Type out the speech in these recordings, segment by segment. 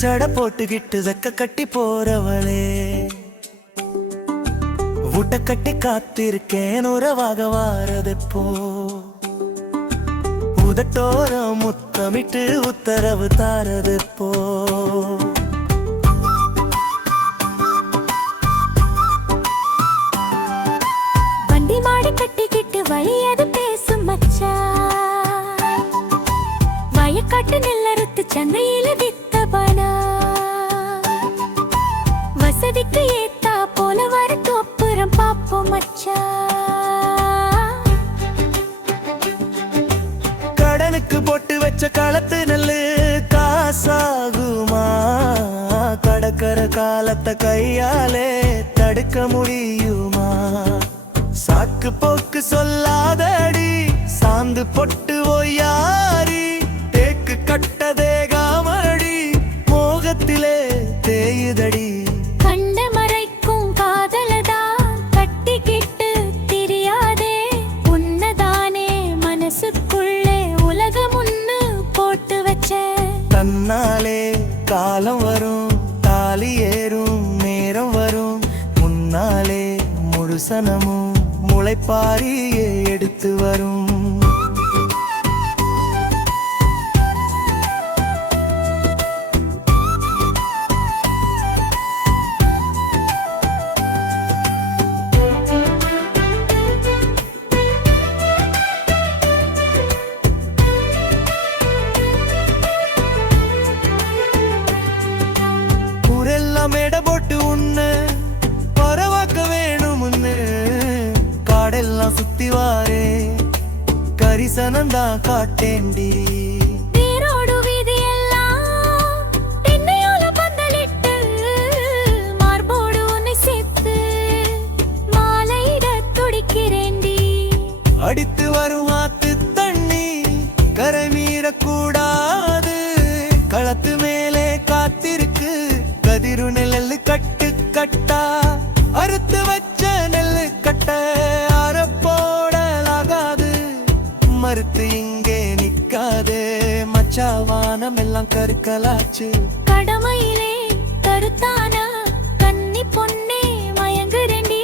சட போட்டுக்கிட்டு வெக்க கட்டி போறவளே, ஊட்ட கட்டி காத்திருக்கேன் உறவாக வாரதெப்போ, உதட்டோர முத்தமிட்டு உத்தரவு தாரதெப்போ. வண்டி மாடு கட்டிக்கிட்டு வழியது பேசும் மச்சா, வயக்காட்டு நெல்லறுத்து சந்தையில வித்தபனா, வசதிக்கு ஏத்தா போல வரட்டு அப்புறம் பாப்போம் மச்சா. கடனுக்கு போட்டு வச்ச களத்து நெல்லு காசாகுமா, கடற்கர காலத்தை கையாலே தடுக்க முடியுமா? சாக்கு போக்கு சொல்லாதடி சாந்து பொட்டு ஒய்யாரி, தேக்கு கட்டதே காமரடி மோகத்திலே தேயுதடி. கண்ட மறைக்கும் காதலதா கட்டிக்கிட்டு தெரியாதே, உன்னதானே மனசுக்குள்ளே உலகம் ஒண்ணு போட்டு வச்ச. தன்னாலே காலம் வரும் தாலி ஏறும் நேரம் வரும், முன்னாலே முழுசனமும் முளைப்பாரியே எடுத்து வரும். மேட போட்டு உன்ன பரவாக்க வேணும்னு காடெல்லாம் சுத்தி வாரே, கரிசனந்தான் காட்டேண்டி. தேரோடு வீதியெல்லாம் தென்னையோல பந்தலிட்டு, மார்போடு உன்னை சேர்த்து மாலையிட துடிக்கிறேண்டி. அடித்து வரும் ஆத்து தண்ணி கரை மீறக்கூடாது, களத்து மேலே காத்திருக்கு கதிரு நெல்லு கட்டு கட்டா, அறுத்து வச்ச நெல்லு கட்ட அறப்போடலாகாது, மறுத்து இங்கே நிக்காதே மச்சாவானம் எல்லாம் கருக்கலாச்சு. கடமையிலே கருத்தானா கன்னி பொன்னே மயங்குறேண்டி,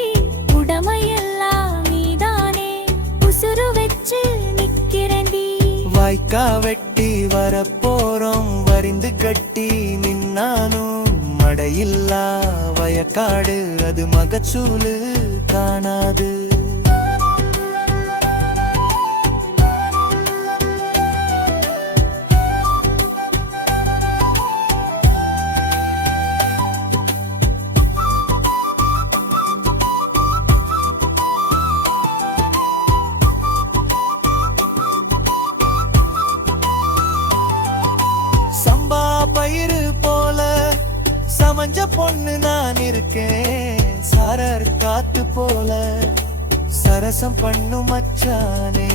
உடமையெல்லாம் நீதானே உசுறு வச்சு நிக்கிறேண்டி. வாய்க்கா வெட்டி வரப்போறோம் வரிந்து கட்டி நின்னானும், மடையில்லா வயக்காடு அது மகச்சூலு காணாது. சம்பா பயிறு போல சமஞ்ச பொண்ணு நான் இருக்கேன், சாரர் காத்து போல சரசம் பண்ணு மச்சானே.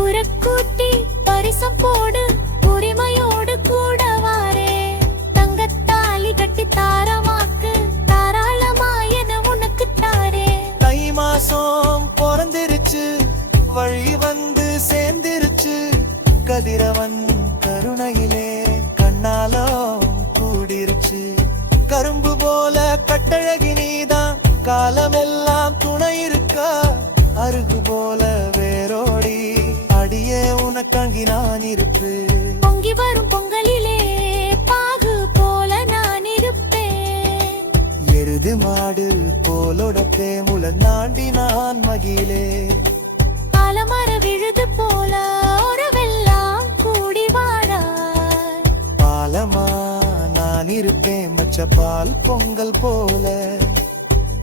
உரக்கூட்டி பரிசம் போடு உரிமையோடு கூட வாரே, தங்கத்தாலி கட்டி தாரமாக்கு தாராளமாயன உனக்கு தாரே. தை மாசம் பிறந்திருச்சு வழி வந்து சேர்ந்திருச்சு, கதிரவன் கருணையிலே கண்ணாலோ கூடிருச்சு. கரும்பு போல கட்டழகி நீதான் காலமெல்லாம் துணை இருக்கா, அருகு போல வேரோடி அடியே உனக்காங்கி நான் இருப்பு. பொங்கி வரும் பொங்கலிலே பாகு போல நான் இருப்பேன், எருது மாடு போலோடப்பே முல நாண்டி நான் மகிழே. ஆலமர விழுது போல உறவெல்லாம் கூடி வாடா, பாலமா நான் இருப்பேன் மச்ச பால் பொங்கல் போல,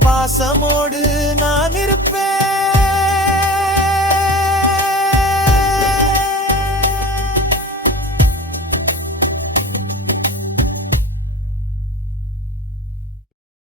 பாசமோடு நான் இருப்பேன்